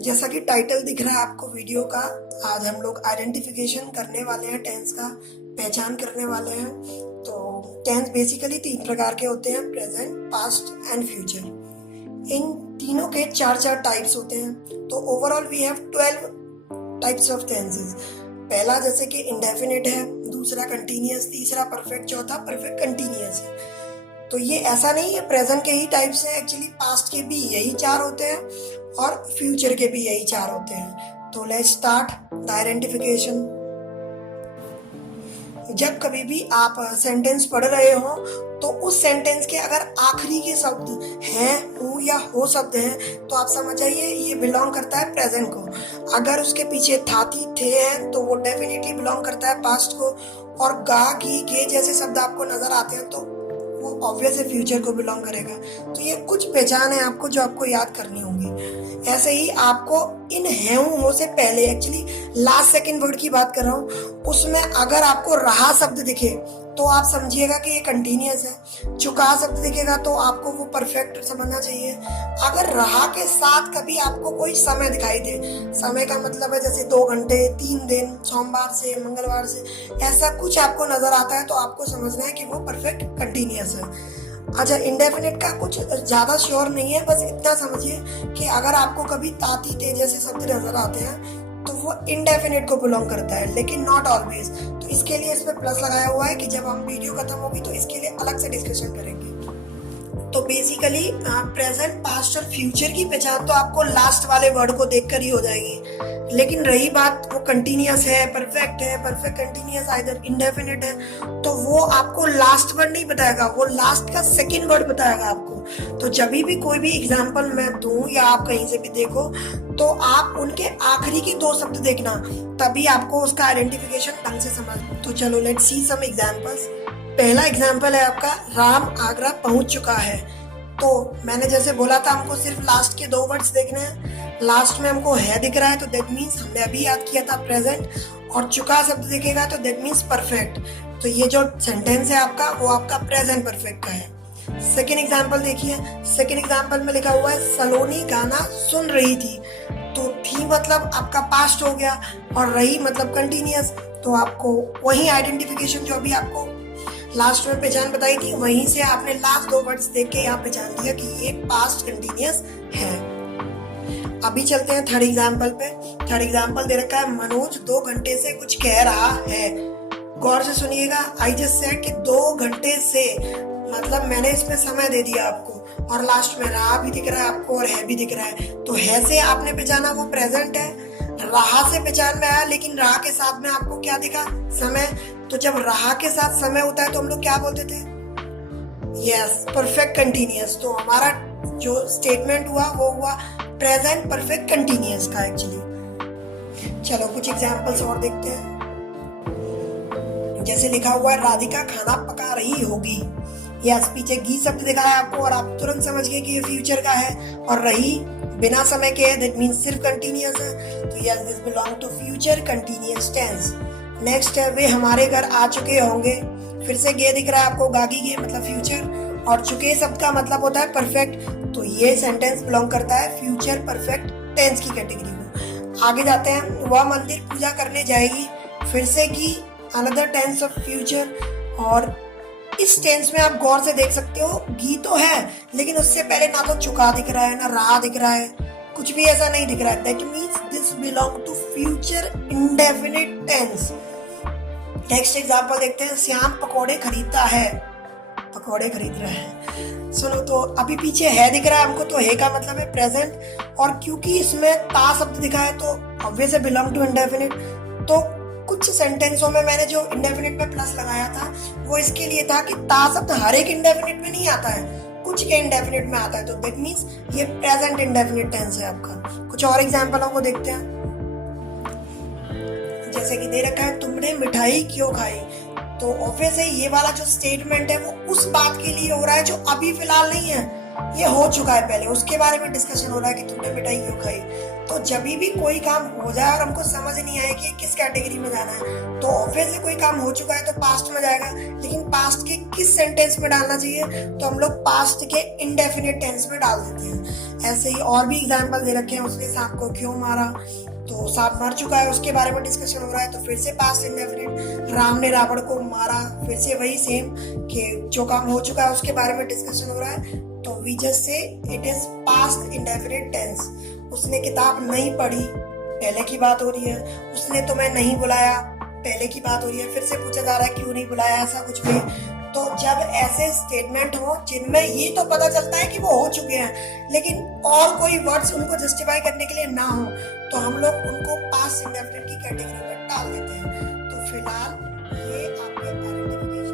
जैसा कि टाइटल दिख रहा है आपको वीडियो का, आज हम लोग आइडेंटिफिकेशन करने वाले हैं, टेंस का पहचान करने वाले हैं। तो टेंस बेसिकली 3 प्रकार के होते हैं, प्रेजेंट, पास्ट एंड फ्यूचर। इन तीनों के 4 टाइप्स होते हैं। तो overall we have 12 types of tenses. पहला जैसे कि इंडेफिनिट है, दूसरा कंटिन्यूअस, तीसरा परफेक्ट, चौथा परफेक्ट कंटिन्यूअस है। तो ये ऐसा नहीं है प्रेजेंट के ही टाइप्स हैं, एक्चुअली पास्ट के भी यही 4 होते हैं और फ्यूचर के भी यही 4 होते हैं। तो लेट्स स्टार्ट द आइडेंटिफिकेशन। जब कभी भी आप सेंटेंस पढ़ रहे हो तो उस सेंटेंस के अगर आखिरी के शब्द हैं, हूँ या हो शब्द हैं, तो आप समझ जाइए ये बिलोंग करता है प्रेजेंट को। अगर उसके पीछे था, थी, थे हैं तो वो डेफिनेटली बिलोंग करता है पास्ट को। और गा, की, के जैसे शब्द आपको नजर आते हैं तो वो ऑब्वियस है फ्यूचर को बिलोंग करेगा। तो ये कुछ पहचान है आपको जो आपको याद करनी होंगी। ऐसे ही आपको इन है, हूँ से पहले, एक्चुअली लास्ट सेकंड वर्ड की बात कर रहा हूँ, उसमें अगर आपको रहा शब्द दिखे तो आप समझिएगा कि ये कंटिन्यूअस है। चुका शब्द दिखेगा तो आपको वो परफेक्ट समझना चाहिए। अगर रहा के साथ कभी आपको कोई समय दिखाई दे, समय का मतलब है जैसे 2 घंटे, 3 दिन, सोमवार से मंगलवार से, ऐसा कुछ आपको नजर आता है तो आपको समझना है कि वो परफेक्ट कंटिन्यूअस है। अच्छा, इंडेफिनिट का कुछ ज्यादा श्योर नहीं है, बस इतना समझिए कि अगर आपको कभी ताती, ते जैसे शब्द नजर आते हैं तो वो इंडेफिनिट को बिलोंग करता है, लेकिन नॉट ऑलवेज। तो इसके लिए इस पे प्लस लगाया हुआ है कि जब हम वीडियो खत्म होगी तो इसके लिए अलग से डिस्कशन करेंगे। तो बेसिकली प्रेजेंट, पास्ट और फ्यूचर की पहचान तो आपको लास्ट वाले वर्ड को देखकर ही हो जाएगी। लेकिन रही बात वो कंटिन्यूअस है, परफेक्ट है, परफेक्ट कंटिन्यूअस, आइदर इंडेफिनिट है, तो वो आपको लास्ट वर्ड नहीं बताएगा, वो लास्ट का सेकंड वर्ड बताएगा आपको। तो जब भी कोई भी एग्जांपल मैं दूं या आप कहीं से भी देखो तो आप उनके आखिरी के 2 शब्द देखना, तभी आपको उसका आइडेंटिफिकेशन ढंग से समझ। तो चलो लेट्स सी सम एग्जांपल्स। पहला एग्जाम्पल है आपका, राम आगरा पहुंच चुका है। तो मैंने जैसे बोला था हमको सिर्फ लास्ट के 2 वर्ड्स देखने हैं। लास्ट में हमको है दिख रहा है तो दैट मीन्स हमने अभी याद किया था प्रेजेंट, और चुका शब्द दिखेगा तो दैट मीन्स परफेक्ट। तो ये जो सेंटेंस है आपका वो आपका प्रेजेंट परफेक्ट का है। सेकेंड एग्जाम्पल देखिए। सेकेंड एग्जाम्पल में लिखा हुआ है सलोनी गाना सुन रही थी। तो थी मतलब आपका पास्ट हो गया और रही मतलब कंटिन्यूअस। तो आपको वही आइडेंटिफिकेशन जो अभी आपको लास्ट में पहचान बताई थी, वहीं से आपने लास्ट 2 वर्ड्स देख के यहाँ पहचान लिया कि ये पास्ट कंटिन्यूअस है। अभी चलते हैं थर्ड एग्जाम्पल पे। थर्ड एग्जाम्पल दे रखा है, मनोज 2 घंटे से कुछ कह रहा है। गौर से सुनिएगा, आई जस्ट सेड कि 2 घंटे से, मतलब मैंने इसमें समय दे दिया आपको, और लास्ट में रहा भी दिख रहा है आपको और है भी दिख रहा है। तो है से आपने पहचाना वो प्रेजेंट है, रहा से पहचान में आया, लेकिन रहा के साथ में आपको क्या दिखा, समय। तो जब रहा के साथ समय होता है तो हम लोग क्या बोलते थे, यस, परफेक्ट कंटिन्यूअस। तो हमारा जो स्टेटमेंट हुआ वो हुआ प्रेजेंट परफेक्ट कंटिन्यूअस का एक्चुअली। चलो कुछ एग्जांपल्स और देखते हैं। जैसे लिखा हुआ है, राधिका खाना पका रही होगी। यस, पीछे गी शब्द दिखा है आपको और आप तुरंत समझ गए कि ये फ्यूचर का है। और रही बिना समय के है, दैट मीन्स सिर्फ कंटिन्यूअस है। तो yes, this belong to future continuous tense. Next है, वे हमारे घर आ चुके होंगे। फिर से गे दिख रहा है आपको, गागी गे मतलब फ्यूचर, और चुके शब्द का मतलब होता है परफेक्ट। तो ये सेंटेंस बिलोंग करता है फ्यूचर परफेक्ट टेंस की कैटेगरी में। आगे जाते हैं, वह मंदिर पूजा करने जाएगी। फिर से गी, अनदर टेंस ऑफ फ्यूचर। और इस टेंस में आप गौर से देख सकते हो, गी तो है लेकिन उससे पहले ना तो चुका दिख रहा है ना रहा दिख रहा है, कुछ भी ऐसा नहीं दिख रहा है। That means this belong to future indefinite tense. Next example देखते हैं, श्याम पकोड़े खरीदता है। पकोड़े खरीद रहा है। सुनो, तो अभी पीछे है दिख रहा है हमको, तो है का मतलब है प्रेजेंट, और क्योंकि इसमें ता शब्द दिखा है तो ऑब्वियस है बिलोंग टू इंडेफिनिट। तो कुछ सेंटेंसों में मैंने जो इंडेफिनिट में प्लस लगाया था वो इसके लिए था कि ता शब्द हर एक इंडेफिनिट में नहीं आता है, कुछ के इंडेफिनिट में आता है। तो दैट मीन्स ये प्रेजेंट इंडेफिनिट टेंस है आपका। कुछ और एग्जांपलों को देखते हैं। जैसे कि दे रखा है, तुमने मिठाई क्यों खाई। तो ऑब्वियस है ये वाला जो स्टेटमेंट है वो उस बात के लिए हो रहा है जो अभी फिलहाल नहीं है, ये हो चुका है पहले, उसके बारे में डिस्कशन हो रहा है कि तुमने मिठाई क्यों खाई। तो जब भी कोई काम हो जाए और हमको समझ नहीं आए कि किस कैटेगरी में जाना है, तो ऑब्वियसली कोई काम हो चुका है तो पास्ट में जाएगा, लेकिन पास्ट के किस सेंटेंस में डालना चाहिए, तो हम लोग पास्ट के इंडेफिनिट टेंस में डाल देते हैं। ऐसे ही और भी एग्जाम्पल दे रखे हैं, उसने सांप को क्यों मारा, तो सांप मर चुका है उसके बारे में डिस्कशन हो रहा है, तो फिर से पास्ट इंडेफिनिट। राम ने रावण को मारा, फिर से वही सेम कि जो काम हो चुका है उसके बारे में डिस्कशन हो रहा है, तो we just say it is past indefinite tense. उसने किताब नहीं पढ़ी, पहले की बात हो रही है। उसने तुम्हें नहीं बुलाया, पहले की बात हो रही है। फिर से पूछा जा रहा है क्यों नहीं बुलाया, ऐसा कुछ भी। तो जब ऐसे स्टेटमेंट हो जिनमें ये तो पता चलता है कि वो हो चुके हैं, लेकिन और कोई वर्ड्स उनको जस्टिफाई करने के लिए ना हो, तो हम लोग उनको पास्ट इंडेफिनिट की कैटेगरी में डाल देते हैं। तो फिलहाल ये आपके आइडेंटिफिकेशन